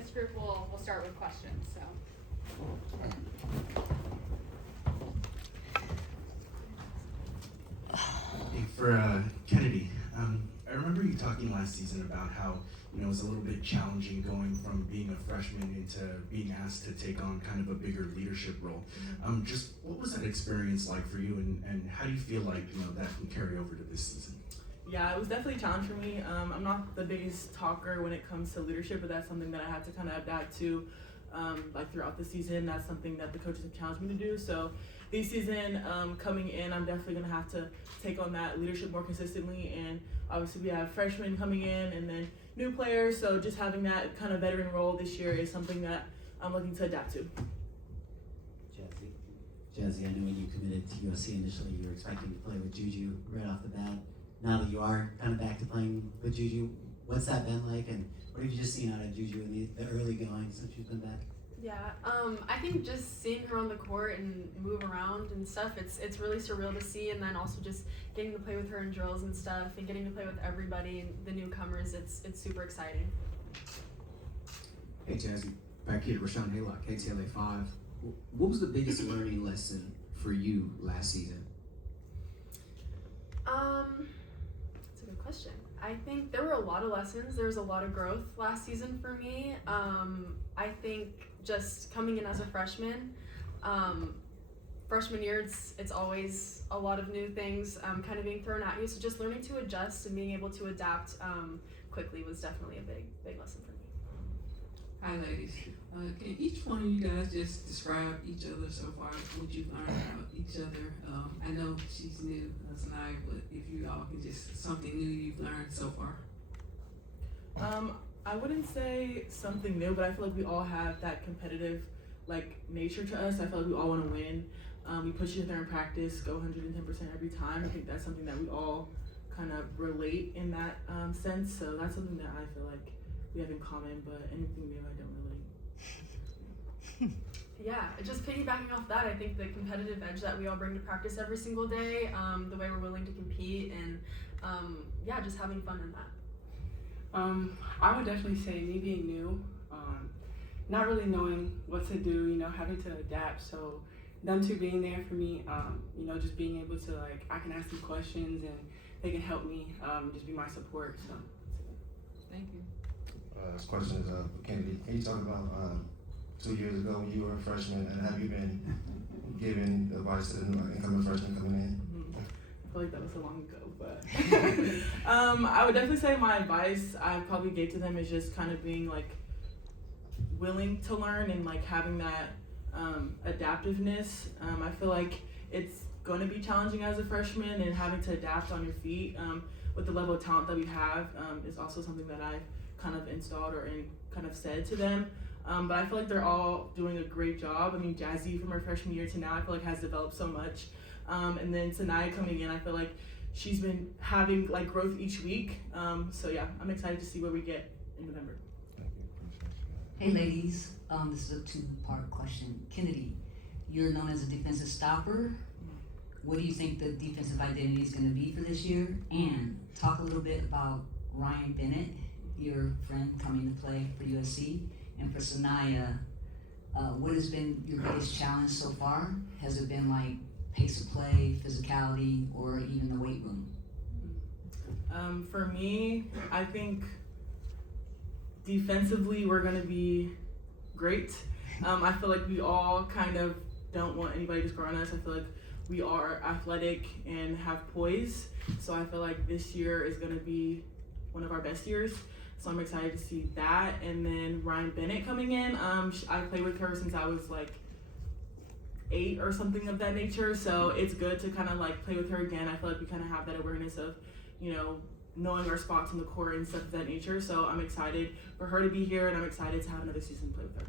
this group will start with questions. So. Hey, for Kennedy, I remember you talking last season about how it was a little bit challenging going from being a freshman into being asked to take on kind of a bigger leadership role. Just what was that experience like for you, and how do you feel like that can carry over to this season? Yeah, it was definitely a challenge for me. I'm not the biggest talker when it comes to leadership, but that's something that I had to kind of adapt to like throughout the season. That's something that the coaches have challenged me to do. So this season, coming in, I'm definitely going to have to take on that leadership more consistently. And obviously we have freshmen coming in and then new players. So just having that kind of veteran role this year is something that I'm looking to adapt to. Jazzy, I know when you committed to USC initially, you were expecting to play with Juju right off the bat. Now that you are kind of back to playing with Juju, what's that been like, and what have you just seen out of Juju in the early going since she's been back? Yeah, I think just seeing her on the court and move around and stuff, it's really surreal to see, and then also just getting to play with her in drills and stuff, and getting to play with everybody and the newcomers, it's super exciting. Hey Jazzy, back here, Rashawn Haylock, KTLA 5. What was the biggest learning lesson for you last season? That's a good question. I think there were a lot of lessons. There was a lot of growth last season for me. I think just coming in as a freshman, freshman year, it's always a lot of new things kind of being thrown at you. So just learning to adjust and being able to adapt quickly was definitely a big lesson for me. Hi ladies. Can each one of you guys just describe each other so far, what you've learned about each other? I know she's new, Saniyah, but if you all can just, something new you've learned so far. I wouldn't say something new, but I feel like we all have that competitive nature to us. I feel like we all want to win. We push each other in practice, go 110% every time. I think that's something that we all kind of relate in that sense. So that's something that I feel like we have in common, but anything new I don't relate. Yeah, just piggybacking off that, I think the competitive edge that we all bring to practice every single day, the way we're willing to compete, and yeah, just having fun in that. I would definitely say me being new, not really knowing what to do, having to adapt. So them two being there for me, just being able to I can ask them questions and they can help me, just be my support. So. Thank you. This question is for Kennedy. Can you talk about 2 years ago when you were a freshman, and have you been giving advice to the incoming freshmen coming in? I feel like that was so long ago, but I would definitely say my advice I probably gave to them is just kind of being willing to learn and having that adaptiveness. I feel like it's going to be challenging as a freshman, and having to adapt on your feet with the level of talent that we have is also something that I've kind of installed or kind of said to them. But I feel like they're all doing a great job. I mean, Jazzy from her freshman year to now, I feel like has developed so much. And then Saniyah coming in, I feel like she's been having growth each week. So yeah, I'm excited to see where we get in November. Hey ladies, this is a two-part question. Kennedy, you're known as a defensive stopper. What do you think the defensive identity is going to be for this year? And talk a little bit about Ryan Bennett, your friend coming to play for USC. And for Saniyah, what has been your biggest challenge so far? Has it been pace of play, physicality, or even the weight room? For me, I think defensively we're going to be great. I feel like we all kind of don't want anybody to score on us. I feel like we are athletic and have poise. So I feel like this year is going to be one of our best years. So I'm excited to see that. And then Ryan Bennett coming in. I played with her since I was 8 or something of that nature. So it's good to kind of play with her again. I feel like we kind of have that awareness of, knowing our spots on the court and stuff of that nature. So I'm excited for her to be here, and I'm excited to have another season to play with her.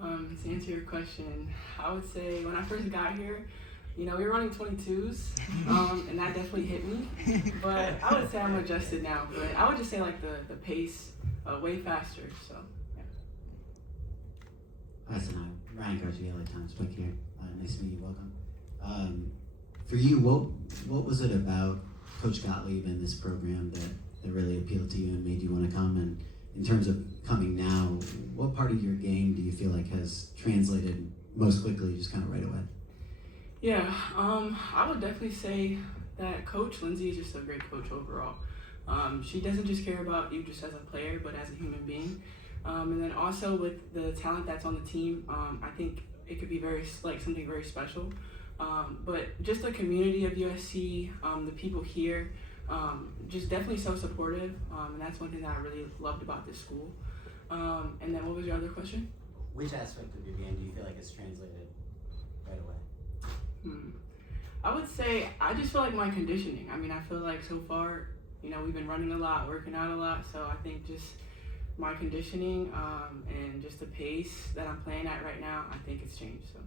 To answer your question, I would say when I first got here, we were running 22s, and that definitely hit me. But I would say I'm adjusted now. But I would just say the pace way faster. So yeah. Hi, Saniyah. Ryan Garcia, LA Times, quick here. Nice to meet you. Welcome. For you, what was it about Coach Gottlieb and this program that really appealed to you and made you want to come? And in terms of coming now, what part of your game do you feel like has translated most quickly, just kind of right away? Yeah, I would definitely say that Coach Lindsay is just a great coach overall. She doesn't just care about you just as a player, but as a human being. And then also with the talent that's on the team, I think it could be something very special. But just the community of USC, the people here, just definitely so supportive. And that's one thing that I really loved about this school. And then what was your other question? Which aspect of your game do you feel like has translated right away? I would say I just feel like my conditioning. I mean, I feel like so far, we've been running a lot, working out a lot. So I think just my conditioning and just the pace that I'm playing at right now, I think it's changed. So.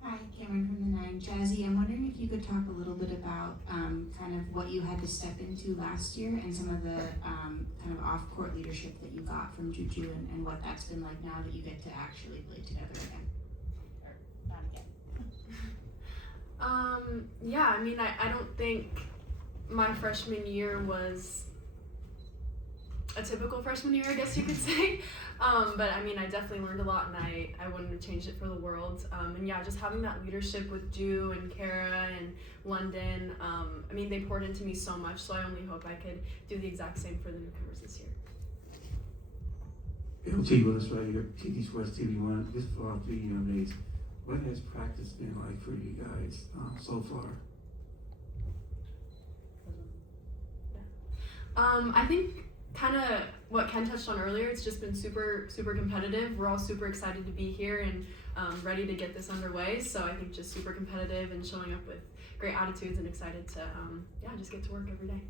Hi, Cameron from the 9. Jazzy, I'm wondering if you could talk a little bit about kind of what you had to step into last year and some of the kind of off-court leadership that you got from Juju and what that's been like now that you get to actually play together again. Or not again. Yeah, I mean, I don't think my freshman year was a typical freshman year, I guess you could say. But I mean, I definitely learned a lot, and I wouldn't have changed it for the world. And yeah, just having that leadership with Ju and Kara and London, I mean, they poured into me so much, so I only hope I could do the exact same for the newcomers this year. LT Willis right here, TT Sports TV1. This for all 3 young ladies. What has practice been like for you guys so far? I think kind of what Ken touched on earlier, it's just been super, super competitive. We're all super excited to be here and ready to get this underway. So I think just super competitive and showing up with great attitudes and excited to, just get to work every day.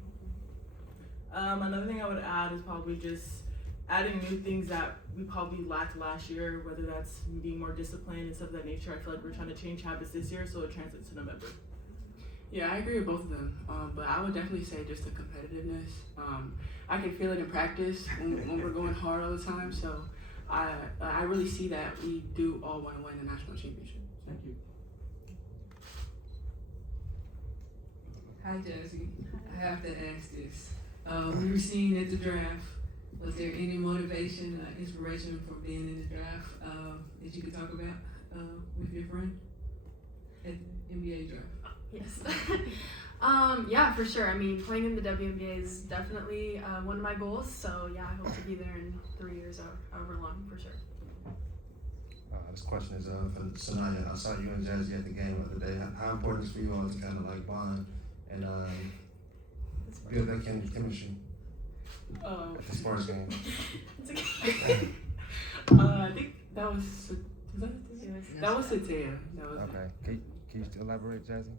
Another thing I would add is probably just adding new things that we probably lacked last year, whether that's being more disciplined and stuff of that nature. I feel like we're trying to change habits this year so it translates to November. Yeah, I agree with both of them, but I would definitely say just the competitiveness. I can feel it in practice when we're going hard all the time, so I really see that we do all want to win the national championship. Thank you. Hi, Jazzy. I have to ask this. We were seeing at the draft, was there any motivation, inspiration from being in the draft that you could talk about with your friend at the NBA draft? Yes. Yeah, for sure. I mean, playing in the WNBA is definitely one of my goals. So yeah, I hope to be there in 3 years or however long, for sure. This question is for Saniyah. I saw you and Jazzy at the game the other day. How important is it for you all to kind of like bond and build that chemistry at the sports game? It's okay. I think that was Satya. Okay. Can you elaborate, Jazzy?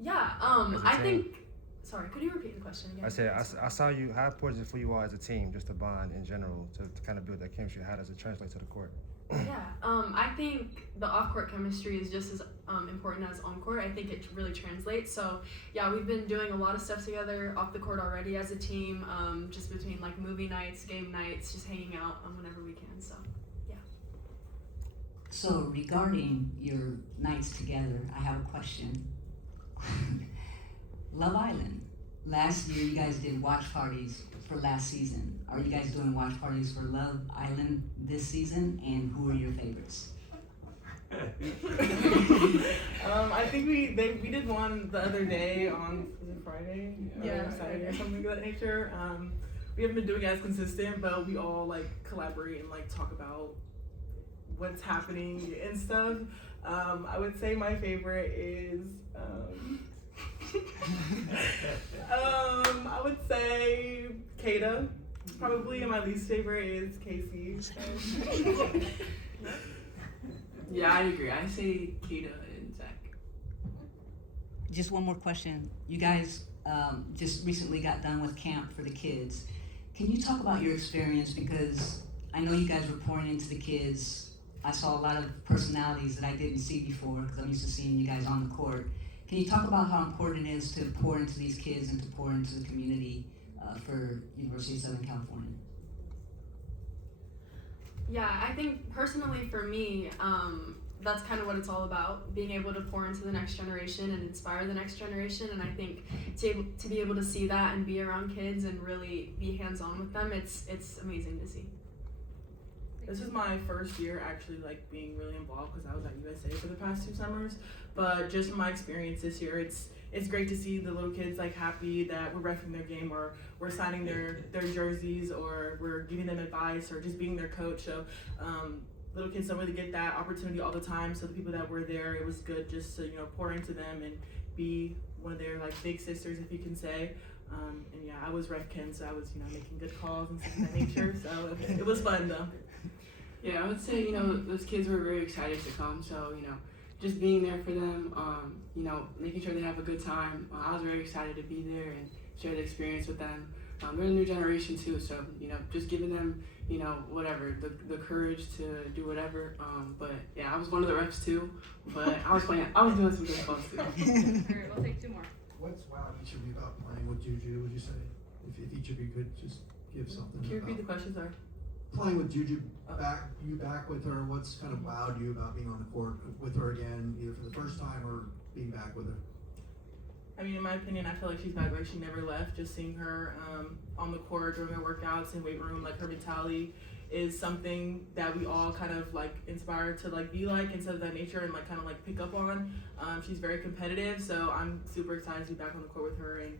Yeah. I think. Sorry, could you repeat the question again? I said I saw you. How important is it for you all as a team, just to bond in general, to kind of build that chemistry? How does it translate to the court? Yeah. I think the off-court chemistry is just as important as on-court. I think it really translates. So yeah, we've been doing a lot of stuff together off the court already as a team. Just between like movie nights, game nights, just hanging out whenever we can. So yeah. So regarding your nights together, I have a question. Love Island. Last year you guys did watch parties for last season. Are you guys doing watch parties for Love Island this season? And who are your favorites? I think we did one the other day on Friday or Saturday or something of that nature. We haven't been doing it as consistent, but we all like collaborate and like talk about what's happening and stuff. I would say my favorite is I would say Kata, probably, and my least favorite is Casey. So. Yeah, I agree. I say Kata and Zach. Just one more question. You guys just recently got done with camp for the kids. Can you talk about your experience? Because I know you guys were pouring into the kids. I saw a lot of personalities that I didn't see before because I'm used to seeing you guys on the court. Can you talk about how important it is to pour into these kids and to pour into the community for University of Southern California? Yeah, I think personally for me, that's kind of what it's all about, being able to pour into the next generation and inspire the next generation. And I think to be able to see that and be around kids and really be hands-on with them, it's amazing to see. This is my first year actually like being really involved because I was at USA for the past 2 summers. But just from my experience this year, it's great to see the little kids like happy that we're reffing their game or we're signing their jerseys or we're giving them advice or just being their coach. So little kids don't really get that opportunity all the time. So the people that were there, it was good just to pour into them and be one of their like big sisters, if you can say. And yeah, I was ref Ken, so I was making good calls and stuff of that nature. So it was fun though. Yeah, I would say, those kids were very excited to come. So, just being there for them, making sure they have a good time. I was very excited to be there and share the experience with them. They're the new generation too, so, just giving them, whatever, the courage to do whatever. But yeah, I was one of the refs too, but I was doing some good calls too. Alright, we'll take 2 more. What's wowed each of you about playing with Juju, would you say? If each of you could just give something Can you about repeat the question, sorry? playing with Juju back with her, what's kind of wowed you about being on the court with her again, either for the first time or being back with her? I mean, in my opinion, I feel like she's back like she never left. Just seeing her on the court during her workouts and weight room, like her mentality is something that we all kind of like inspire to like be like instead of that nature and like kind of like pick up on. She's very competitive, so I'm super excited to be back on the court with her. And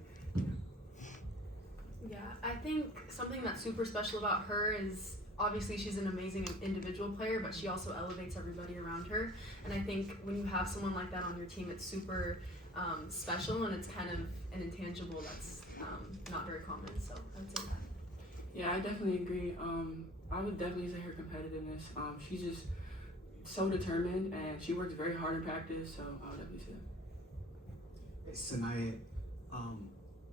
Yeah, I think something that's super special about her is obviously she's an amazing individual player, but she also elevates everybody around her. And I think when you have someone like that on your team, it's super special and it's kind of an intangible that's not very common. So I would say that. Yeah, I definitely agree. I would definitely say her competitiveness. She's just so determined and she works very hard in practice, so I would definitely say that. Saniyah,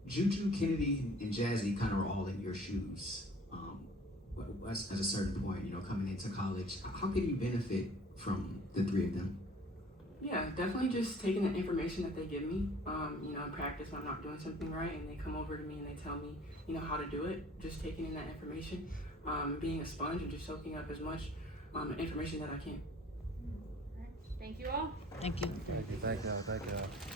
Juju, Kennedy, and Jazzy kind of are all in your shoes. At a certain point, coming into college, how can you benefit from the 3 of them? Yeah, definitely just taking the information that they give me, in practice when I'm not doing something right, and they come over to me and they tell me, how to do it. Just taking in that information, being a sponge and just soaking up as much information that I can. Thank you all. Thank you. Thank you.